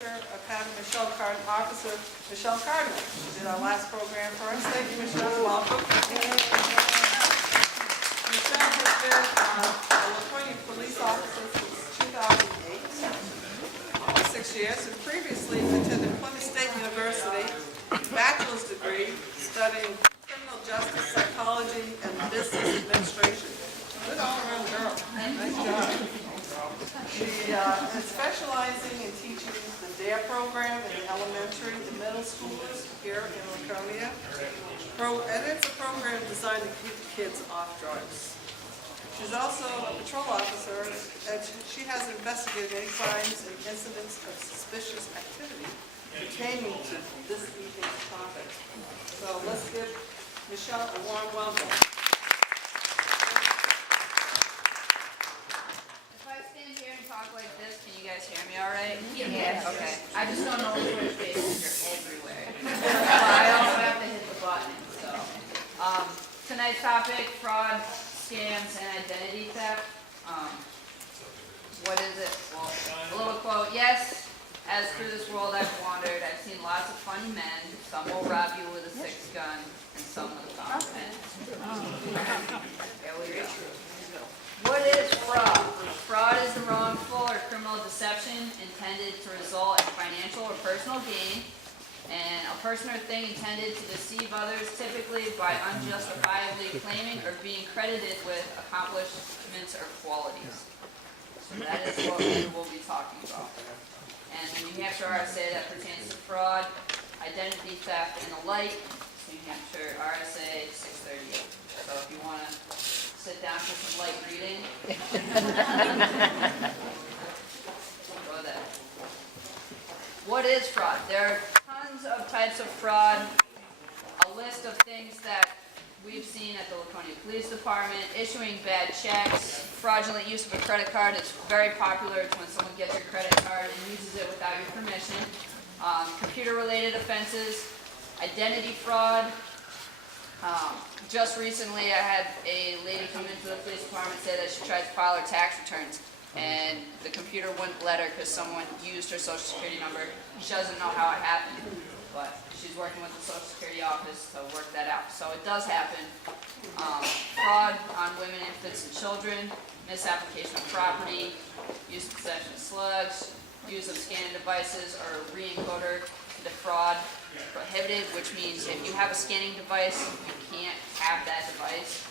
Michelle Cardin, Officer Michelle Cardin. She did our last program for us. Thank you, Michelle. Welcome. Michelle has been a LaPointe police officer since 2008, almost 6 years, and previously attended Plymouth State University, bachelor's degree, studying criminal justice, psychology, and business administration. Good all-around girl. Nice job. She is specializing in teaching the DARE program in the elementary and middle schools here in Laconia. And it's a program designed to keep kids off drugs. She's also a patrol officer, and she has investigated any crimes and incidents of suspicious activity pertaining to this evening's topic. So let's give Michelle a warm welcome. Talk like this, can you guys hear me all right? Yes. Okay. I just don't know which faces are everywhere. I also have to hit the button. So, tonight's topic: fraud, scams, and identity theft. What is it? Well, a little quote. Yes, as through this world I've wandered, I've seen lots of funny men. Some will rob you with a 6-gun, and some with a fountain pen. There we go. What is fraud? Fraud is the wrongful or criminal deception intended to result in financial or personal gain, and a person or thing intended to deceive others, typically by unjustifiably claiming or being credited with accomplishments or qualities. So that is what we will be talking about. And the New Hampshire RSA that pertains to fraud, identity theft, and the like, New Hampshire RSA 638. So if you want to sit down for some light reading. Go there. What is fraud? There are tons of types of fraud. A list of things that we've seen at the Laconia Police Department: issuing bad checks, fraudulent use of a credit card. It's very popular. It's when someone gets your credit card and uses it without your permission. Computer-related offenses, identity fraud. Just recently, I had a lady come into the police department say that she tried to file her tax returns, and the computer wouldn't let her because someone used her social security number. She doesn't know how it happened, but she's working with the social security office to work that out. So it does happen. Fraud on women, infants, and children, misapplication of property, use of possession of slugs, use of scanning devices or re-encoder to defraud. Prohibited, which means if you have a scanning device, you can't have that device.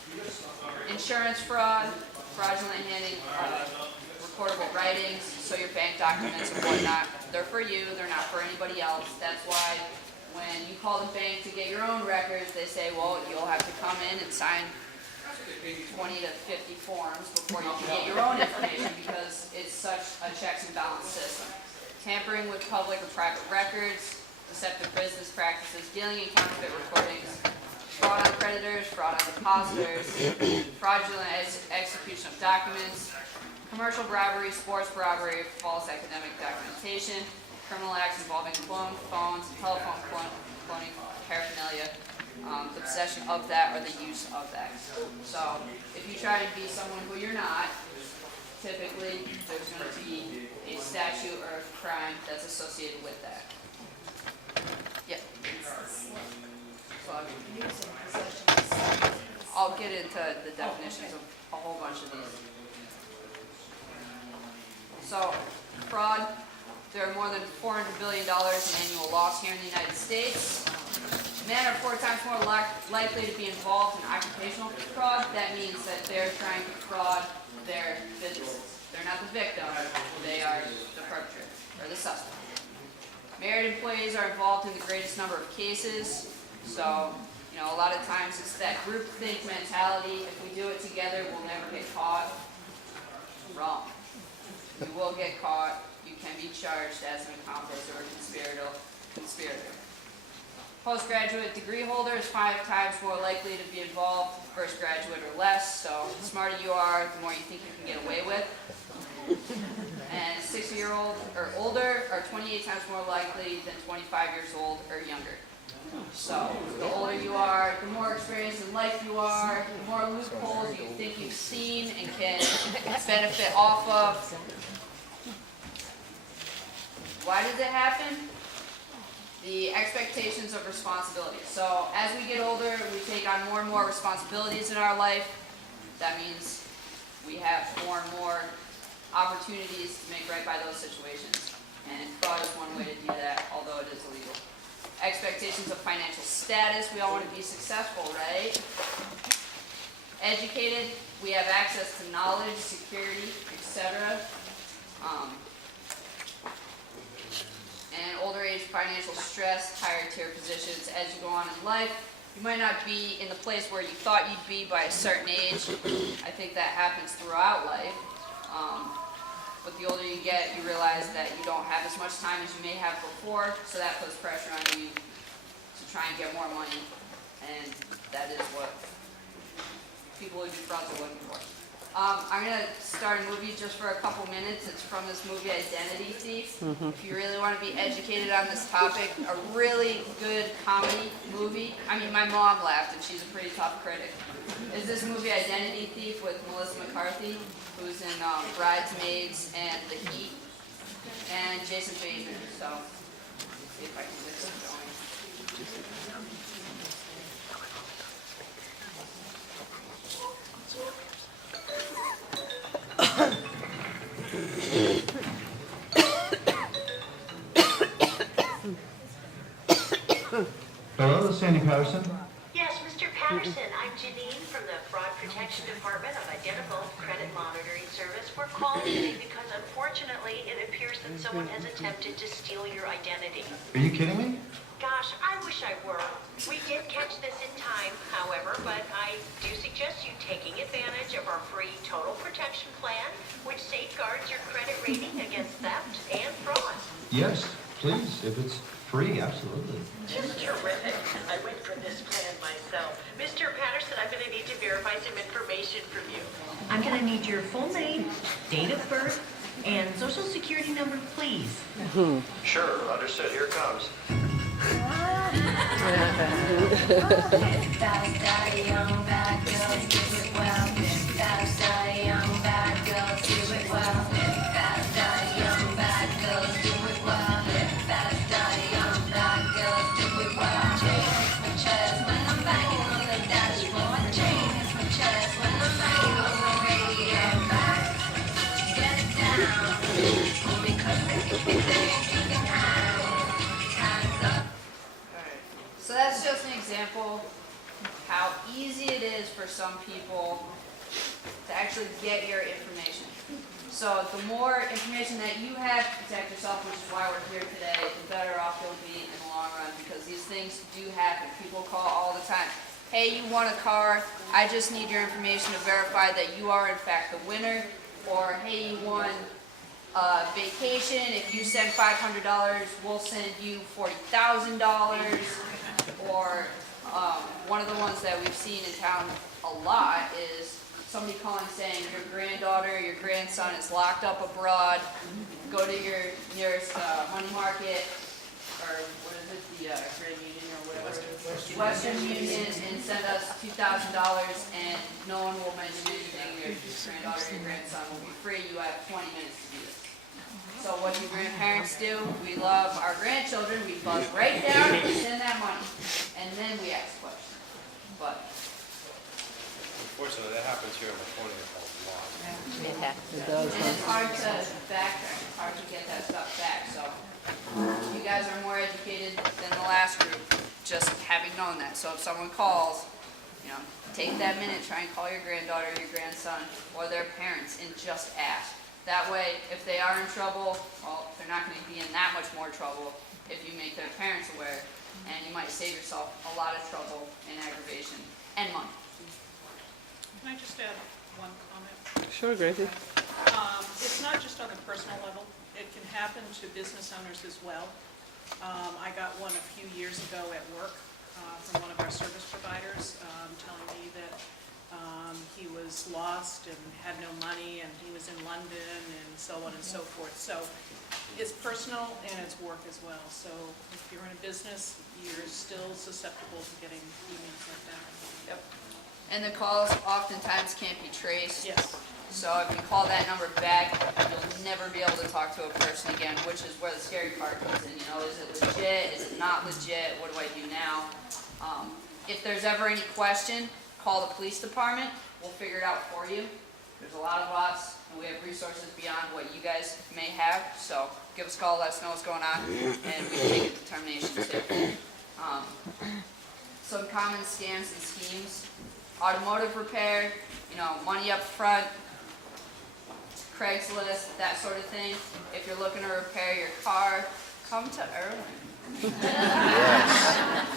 Insurance fraud, fraudulent handing recordable writings, so your bank documents and whatnot, they're for you, they're not for anybody else. That's why when you call the bank to get your own records, they say, well, you'll have to come in and sign 20 to 50 forms before you can get your own information, because it's such a checks and balance system. Tampering with public or private records, deceptive business practices, dealing in counterfeit recordings, fraud on creditors, fraud on depositors, fraudulent execution of documents, commercial bribery, sports bribery, false academic documentation, criminal acts involving phones, telephone cloning, paraphernalia, the possession of that or the use of that. So if you try to be someone who you're not, typically there's going to be a statute or a crime that's associated with that. Yeah. I'll get into the definitions of a whole bunch of these. So, fraud, there are more than $400 billion in annual loss here in the United States. Men are 4 times more likely to be involved in occupational fraud. That means that they're trying to fraud their businesses. They're not the victim, they are the perpetrator or the suspect. Married employees are involved in the greatest number of cases. So, a lot of times it's that groupthink mentality. If we do it together, we'll never get caught. Wrong. You will get caught. You can be charged as an accomplice or a conspirator. Postgraduate degree holders, 5 times more likely to be involved. First graduate or less. So the smarter you are, the more you think you can get away with. And 60-year-old or older are 28 times more likely than 25 years old or younger. So the older you are, the more experienced in life you are, the more loopholes you think you've seen and can benefit off of. Why does it happen? The expectations of responsibility. So as we get older, we take on more and more responsibilities in our life. That means we have more and more opportunities to make right by those situations. And fraud is one way to do that, although it is illegal. Expectations of financial status. We all want to be successful, right? Educated. We have access to knowledge, security, etc. And older age financial stress, higher tier positions. As you go on in life, you might not be in the place where you thought you'd be by a certain age. I think that happens throughout life. But the older you get, you realize that you don't have as much time as you may have before, so that puts pressure on you to try and get more money. And that is what people who do frauds are looking for. I'm going to start a movie just for a couple minutes. It's from this movie Identity Thief. If you really want to be educated on this topic, a really good comedy movie. I mean, my mom laughed, and she's a pretty tough critic. Is this movie Identity Thief with Melissa McCarthy, who's in Bridesmaids and The Heat, and Jason Bateman. So, let's see if I can get this going. Hello, this is Sandy Patterson. Yes, Mr. Patterson, I'm Janine from the Fraud Protection Department of Identical Credit Monitoring Service. We're calling today because unfortunately it appears that someone has attempted to steal your identity. Are you kidding me? Gosh, I wish I were. We did catch this in time, however, but I do suggest you taking advantage of our free Total Protection Plan, which safeguards your credit rating against theft and fraud. Yes, please. If it's free, absolutely. Just terrific. I went for this plan myself. Mr. Patterson, I'm going to need to verify some information from you. I'm going to need your full name, date of birth, and social security number, please. Sure, understood. Here it comes. So that's just an example of how easy it is for some people to actually get your information. So the more information that you have to protect yourself, which is why we're here today, the better off you'll be in the long run, because these things do happen. People call all the time. Hey, you want a car? I just need your information to verify that you are in fact the winner. Or hey, you won vacation. If you send $500, we'll send you $40,000. Or one of the ones that we've seen in town a lot is somebody calling saying your granddaughter, your grandson is locked up abroad. Go to your nearest money market, or what is it, the credit union or whatever, Western Union, and send us $2,000, and no one will mention anything. Your granddaughter, your grandson will be free. You have 20 minutes to do this. So what do grandparents do? We love our grandchildren. We buzz right down and send that money, and then we ask questions. But unfortunately, that happens here in Laconia a lot. and it's hard to backtrack. It's hard to get that stuff back. So you guys are more educated than the last group, just having known that. So if someone calls, take that minute, try and call your granddaughter, your grandson, or their parents, and just ask. That way, if they are in trouble, well, they're not going to be in that much more trouble if you make their parents aware, and you might save yourself a lot of trouble and aggravation and money. Can I just add one comment? Sure, Gracie. It's not just on the personal level. It can happen to business owners as well. I got one a few years ago at work from one of our service providers telling me that he was lost and had no money, and he was in London, and so on and so forth. So it's personal and it's work as well. So if you're in a business, you're still susceptible to getting emails like that. Yep. And the calls oftentimes can't be traced. Yes. So if you call that number back, you'll never be able to talk to a person again, which is where the scary part comes in. You know, is it legit? Is it not legit? What do I do now? If there's ever any question, call the police department. We'll figure it out for you. There's a lot of us, and we have resources beyond what you guys may have. So give us a call, let us know what's going on, and we can make a determination too. Some common scams and schemes: automotive repair, you know, money up front, Craigslist, that sort of thing. If you're looking to repair your car, come to Erwin.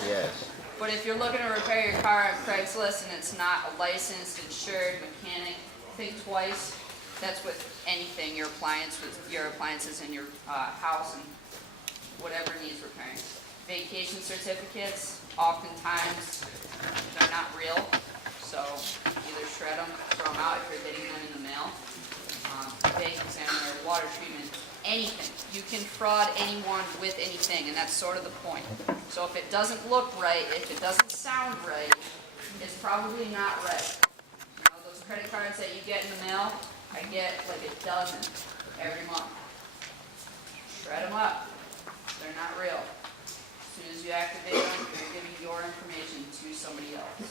Yes. But if you're looking to repair your car on Craigslist and it's not a licensed, insured mechanic, think twice. That's with anything, your appliances in your house and whatever needs repairing. Vacation certificates, oftentimes they're not real, so either shred them, throw them out if you're getting them in the mail. Bank examiner, water treatment, anything. You can fraud anyone with anything, and that's sort of the point. So if it doesn't look right, if it doesn't sound right, it's probably not right. You know, those credit cards that you get in the mail, I get like a dozen every month. Shred them up. They're not real. As soon as you activate them, you're giving your information to somebody else.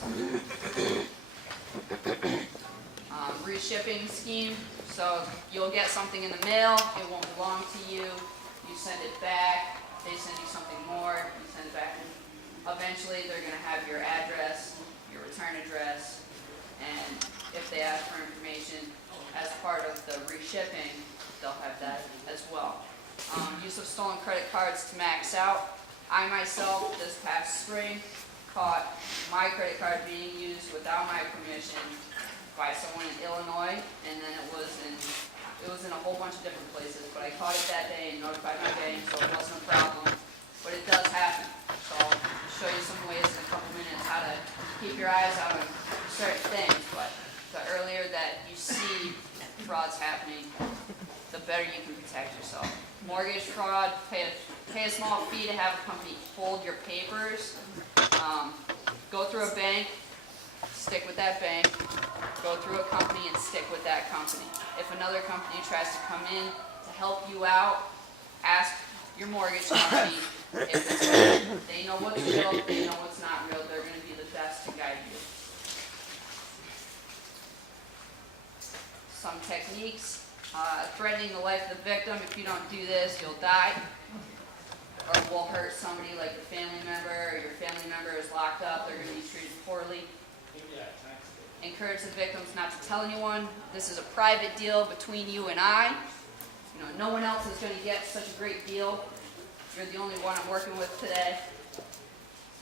Reshipping scheme. So you'll get something in the mail, it won't belong to you, you send it back, they send you something more, you send it back, and eventually they're going to have your address, your return address, and if they ask for information as part of the reshipping, they'll have that as well. Use of stolen credit cards to max out. I myself, this past spring, caught my credit card being used without my permission by someone in Illinois, and then it was in a whole bunch of different places, but I caught it that day and notified my bank, so it wasn't a problem. But it does happen. So I'll show you some ways in a couple minutes how to keep your eyes out on certain things, but the earlier that you see frauds happening, the better you can protect yourself. Mortgage fraud, pay a small fee to have a company hold your papers. Go through a bank, stick with that bank. Go through a company and stick with that company. If another company tries to come in to help you out, ask your mortgage company if it's real. They know what's real, they know what's not real. They're going to be the best to guide you. Some techniques: threatening the life of the victim. If you don't do this, you'll die, or will hurt somebody like a family member, or your family member is locked up, they're going to be treated poorly. Encourage the victims not to tell anyone. This is a private deal between you and I. You know, no one else is going to get such a great deal. You're the only one I'm working with today.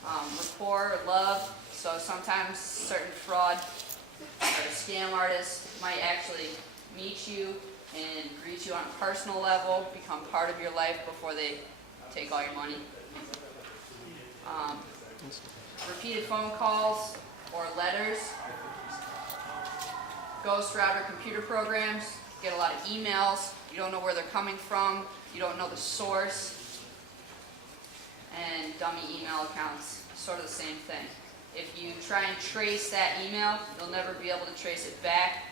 Rapport, love. So sometimes certain fraud or scam artists might actually meet you and greet you on a personal level, become part of your life before they take all your money. Repeated phone calls or letters. Ghost router computer programs, get a lot of emails, you don't know where they're coming from, you don't know the source, and dummy email accounts, sort of the same thing. If you try and trace that email, you'll never be able to trace it back,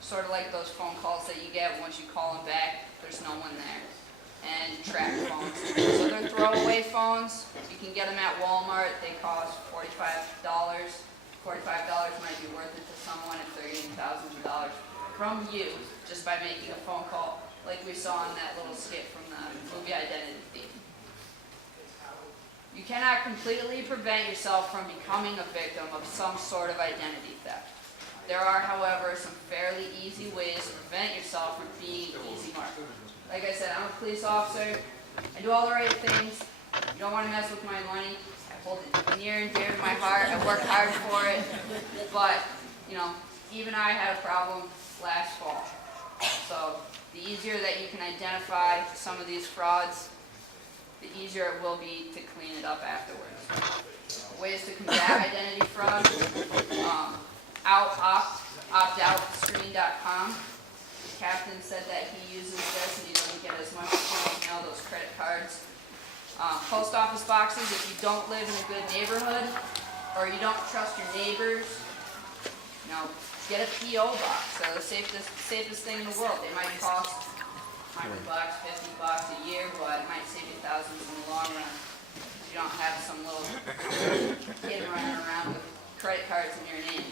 sort of like those phone calls that you get once you call them back, there's no one there. And track phones. So they're throwaway phones, you can get them at Walmart, they cost $45. $45 might be worth it to someone if they're getting thousands of dollars from you just by making a phone call, like we saw in that little skit from the movie Identity Thief. You cannot completely prevent yourself from becoming a victim of some sort of identity theft. There are, however, some fairly easy ways to prevent yourself from being an easy mark. Like I said, I'm a police officer. I do all the right things. You don't want to mess with my money. Hold it near and dear to my heart. I work hard for it, but you know, even I had a problem last fall. So the easier that you can identify some of these frauds, the easier it will be to clean it up afterwards. Ways to combat identity fraud: opt-out screen.com. Captain said that he uses this and he doesn't get as much mail, those credit cards. Post office boxes, if you don't live in a good neighborhood or you don't trust your neighbors Get a PO box. So the safest thing in the world. They might cost $100, $50 a year, but it might save you thousands in the long run. You don't have some little kid running around with credit cards in your name.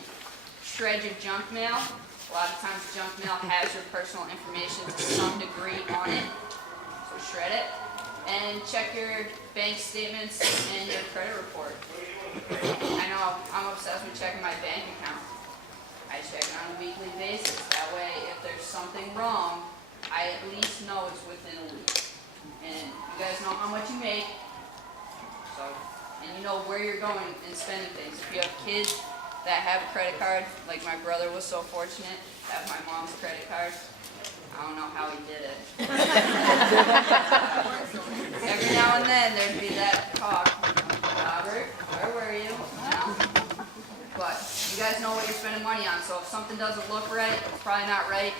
Shred your junk mail. A lot of times junk mail has your personal information to some degree on it. So shred it. And check your bank statements and your credit report. I know I'm obsessed with checking my bank account. I check it on a weekly basis. That way, if there's something wrong, I at least know it's within a week. And you guys know how much you make, and you know where you're going and spending things. If you have kids that have a credit card, like my brother was so fortunate to have my mom's credit card, I don't know how he did it. Every now and then there'd be that talk, Robert, where were you? But you guys know what you're spending money on, so if something doesn't look right, it's probably not right.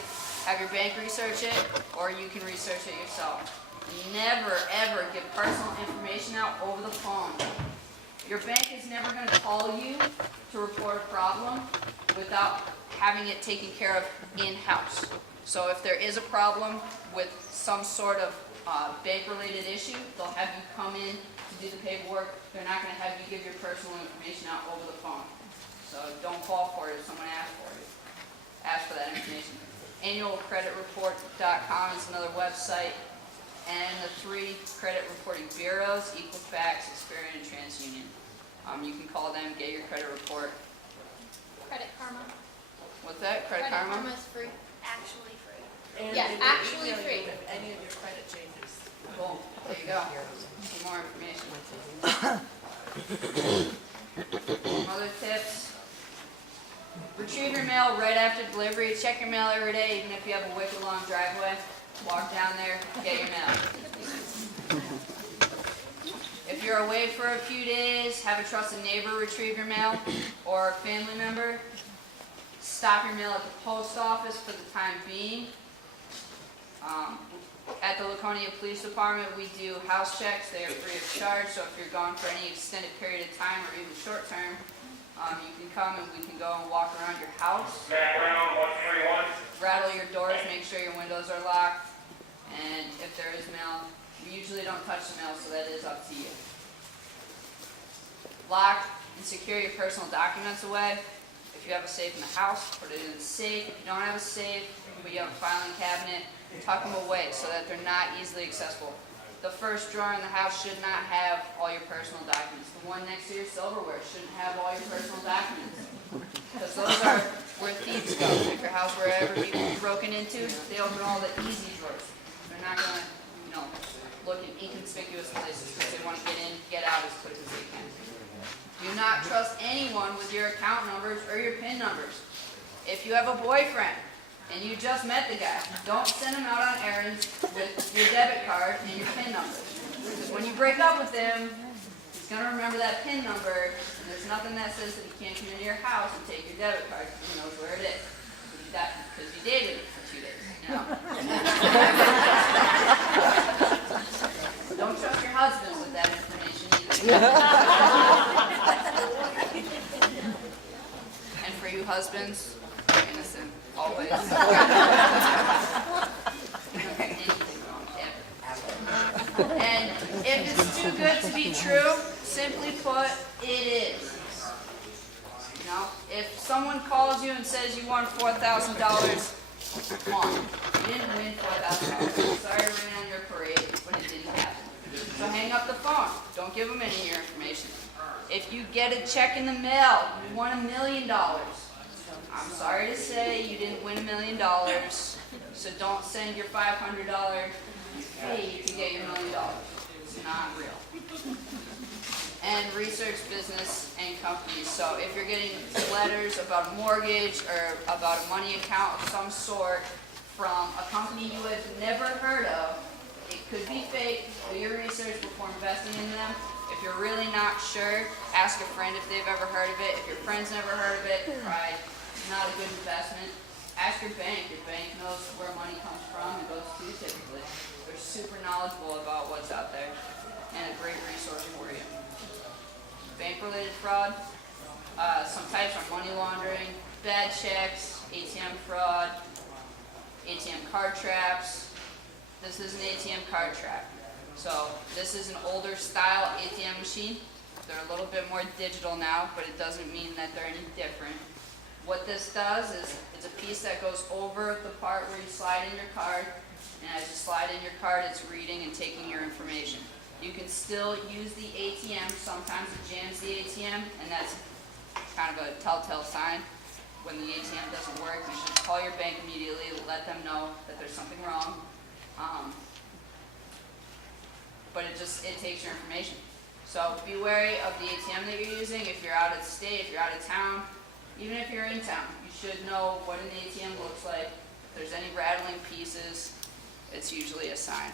Have your bank research it, or you can research it yourself. Never, ever give personal information out over the phone. Your bank is never going to call you to report a problem without having it taken care of in-house. So if there is a problem with some sort of bank-related issue, they'll have you come in to do the paperwork. They're not going to have you give your personal information out over the phone. So don't fall for it if someone asks for it. Ask for that information. Annualcreditreport.com is another website. And the 3 credit reporting bureaus, Equifax, Experian, and TransUnion. You can call them, get your credit report. Credit Karma. What's that? Credit Karma? Karma is free. Actually free. And Yes, they will actually email you free. if any of your credit changes. Cool. There you go. Some more information. Other tips. Retrieve your mail right after delivery. Check your mail every day, even if you have a wicked long driveway. Walk down there, get your mail. If you're away for a few days, have a trusted neighbor retrieve your mail, or a family member. Stop your mail at the post office for the time being. At the Laconia Police Department, we do house checks. They are free of charge, so if you're gone for any extended period of time or even short term, you can come and we can go and walk around your house. Background 131. Rattle your doors, make sure your windows are locked, and if there is mail, we usually don't touch the mail, so that is up to you. Lock and secure your personal documents away. If you have a safe in the house, put it in the safe. If you don't have a safe, but you have a filing cabinet, tuck them away so that they're not easily accessible. The first drawer in the house should not have all your personal documents. The one next to your silverware shouldn't have all your personal documents. Because those are where thieves go. If your house were ever be broken into, they open all the easy drawers. They're not going to, look in inconspicuous places because they want to get in, get out as quick as they can. Do not trust anyone with your account numbers or your PIN numbers. If you have a boyfriend and you just met the guy, don't send him out on errands with your debit card and your PIN number. Because when you break up with him, he's going to remember that PIN number, and there's nothing that says that he can't come into your house and take your debit card because he knows where it is. Because you dated him for 2 days. Don't trust your husband with that information either. And for you husbands, you're innocent, always. Anything wrong, ever. And if it's too good to be true, simply put, it is. If someone calls you and says you won $4,000, come on. You didn't win $4,000. Sorry to rain on your parade, but it didn't happen. So hang up the phone. Don't give them any of your information. If you get a check in the mail, you won $1 million. I'm sorry to say you didn't win $1 million, so don't send your $500 fee to get your $1 million. It's not real. And research business and companies. So if you're getting letters about a mortgage or about a money account of some sort from a company you have never heard of, it could be fake. Do your research before investing in them. If you're really not sure, ask a friend if they've ever heard of it. If your friend's never heard of it, probably not a good investment. Ask your bank. Your bank knows where money comes from and goes to typically. They're super knowledgeable about what's out there and a great resource for you. Bank-related fraud. Some types are money laundering, bad checks, ATM fraud, ATM card traps. This is an ATM card trap. So this is an older style ATM machine. They're a little bit more digital now, but it doesn't mean that they're any different. What this does is it's a piece that goes over the part where you slide in your card, and as you slide in your card, it's reading and taking your information. You can still use the ATM. Sometimes it jams the ATM, and that's kind of a telltale sign. When the ATM doesn't work, you should call your bank immediately, let them know that there's something wrong. But it takes your information. So be wary of the ATM that you're using. If you're out of state, if you're out of town, even if you're in town, you should know what an ATM looks like. If there's any rattling pieces, it's usually a sign.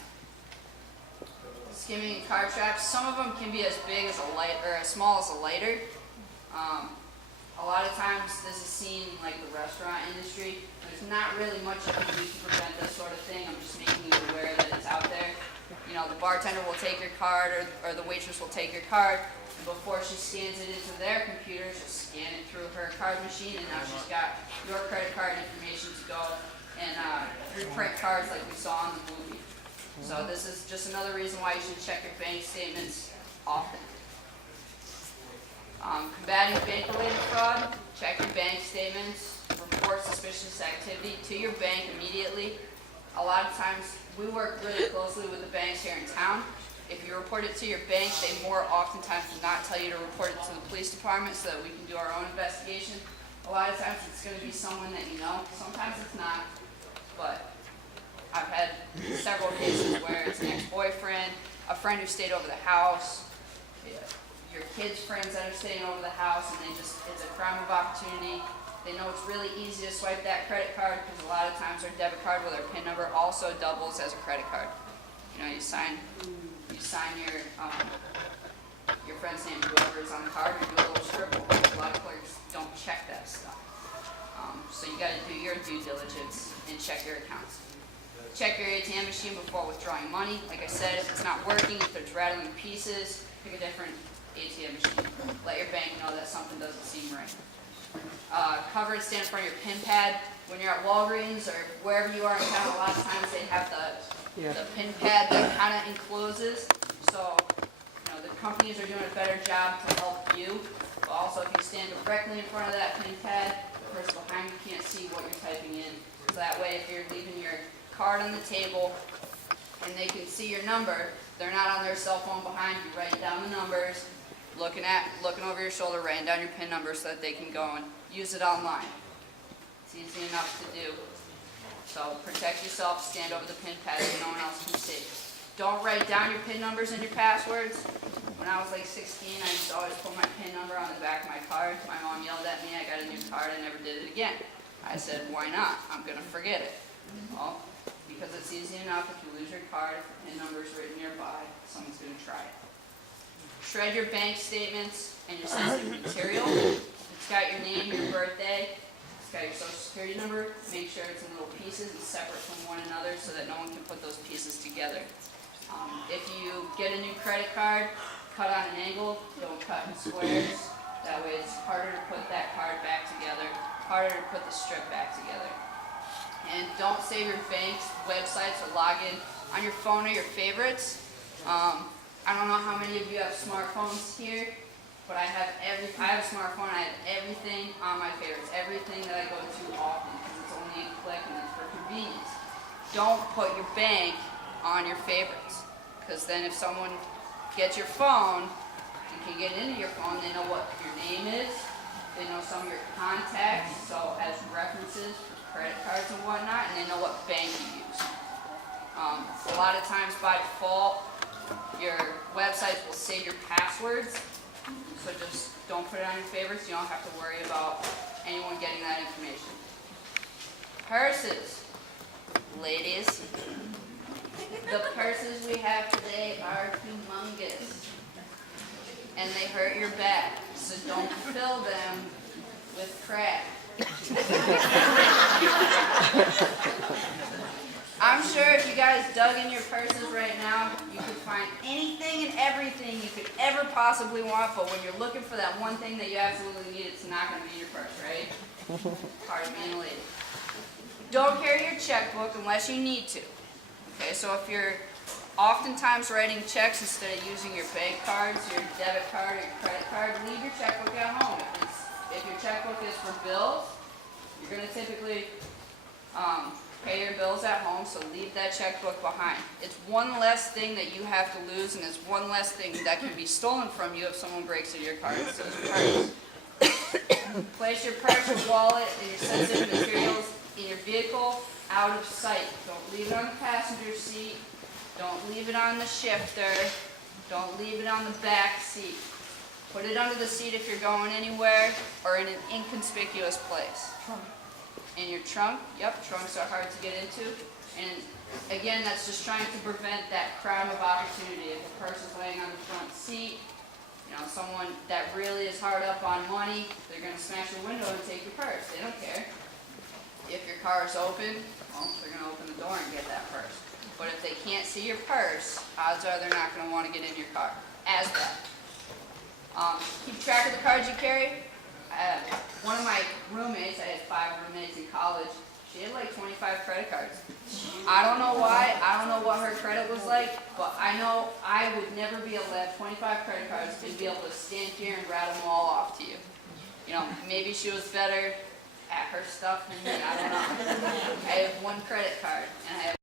Skimming and card traps, some of them can be as big as a light or as small as a lighter. A lot of times this is seen in like the restaurant industry. There's not really much you can do to prevent this sort of thing. I'm just making you aware that it's out there. You know, the bartender will take your card or the waitress will take your card, and before she scans it into their computer, she'll scan it through her card machine, and now she's got your credit card information to go and reprint cards like we saw in the movie. So this is just another reason why you should check your bank statements often. Combating bank-related fraud, check your bank statements, report suspicious activity to your bank immediately. A lot of times, we work really closely with the banks here in town. If you report it to your bank, they more oftentimes do not tell you to report it to the police department so that we can do our own investigation. A lot of times it's going to be someone that you know. Sometimes it's not, but I've had several cases where it's an ex-boyfriend, a friend who stayed over the house, your kids' friends that are staying over the house, and it's a crime of opportunity. They know it's really easy to swipe that credit card because a lot of times their debit card with their PIN number also doubles as a credit card. You know, you sign your friend's name, whoever's on the card, and do a little scribble. A lot of clerks don't check that stuff. So you got to do your due diligence and check your accounts. Check your ATM machine before withdrawing money. Like I said, if it's not working, if there's rattling pieces, pick a different ATM machine. Let your bank know that something doesn't seem right. Cover and stand in front of your PIN pad. When you're at Walgreens or wherever you are in town, a lot of times they have the PIN pad that kind of encloses. So, you know, the companies are doing a better job to help you. But also, if you stand directly in front of that PIN pad, the person behind you can't see what you're typing in. So that way, if you're leaving your card on the table and they can see your number, they're not on their cell phone behind you writing down the numbers, looking over your shoulder, writing down your PIN number so that they can go and use it online. It's easy enough to do. So protect yourself, stand over the PIN pad so no one else can see. Don't write down your PIN numbers and your passwords. When I was like 16, I used to always put my PIN number on the back of my card. My mom yelled at me, I got a new card, I never did it again. I said, why not? I'm going to forget it. Well, because it's easy enough if you lose your card, if the PIN number is written nearby, someone's going to try it. Shred your bank statements and your sensitive material. It's got your name, your birthday, it's got your social security number. Make sure it's in little pieces and separate from one another so that no one can put those pieces together. If you get a new credit card, cut on an angle, don't cut in squares. That way it's harder to put that card back together, harder to put the strip back together. And don't save your bank's websites or login on your phone or your favorites. I don't know how many of you have smartphones here, but I have a smartphone, I have everything on my favorites, everything that I go to often, because it's only a click and it's for convenience. Don't put your bank on your favorites, because then if someone gets your phone and can get into your phone, they know what your name is, they know some of your contacts, so as references for credit cards and whatnot, and they know what bank you use. A lot of times by default, your websites will save your passwords, so just don't put it on your favorites. You don't have to worry about anyone getting that information. Purses. Ladies, the purses we have today are humongous, and they hurt your back, so don't fill them with crap. I'm sure if you guys dug in your purses right now, you could find anything and everything you could ever possibly want, but when you're looking for that one thing that you absolutely need, it's not going to be in your purse, right? Part of being a lady. Don't carry your checkbook unless you need to. Okay, so if you're oftentimes writing checks instead of using your bank cards, your debit card, or your credit card, leave your checkbook at home. If your checkbook is for bills, you're going to typically pay your bills at home, so leave that checkbook behind. It's one less thing that you have to lose, and it's one less thing that can be stolen from you if someone breaks into your car and steals your purse. Place your purse, your wallet, and your sensitive materials in your vehicle out of sight. Don't leave it on the passenger seat. Don't leave it on the shifter. Don't leave it on the back seat. Put it under the seat if you're going anywhere or in an inconspicuous place. In your trunk, yep, trunks are hard to get into. And again, that's just trying to prevent that crime of opportunity. If a purse is laying on the front seat, someone that really is hard up on money, they're going to smash your window and take your purse. They don't care. If your car is open, well, they're going to open the door and get that purse. But if they can't see your purse, odds are they're not going to want to get in your car. As bad. Keep track of the cards you carry. One of my roommates, I had 5 roommates in college, she had like 25 credit cards. I don't know why, I don't know what her credit was like, but I know I would never be able to have 25 credit cards and be able to stand here and rattle them all off to you. Maybe she was better at her stuff than me, I don't know. I have 1 credit card, and I have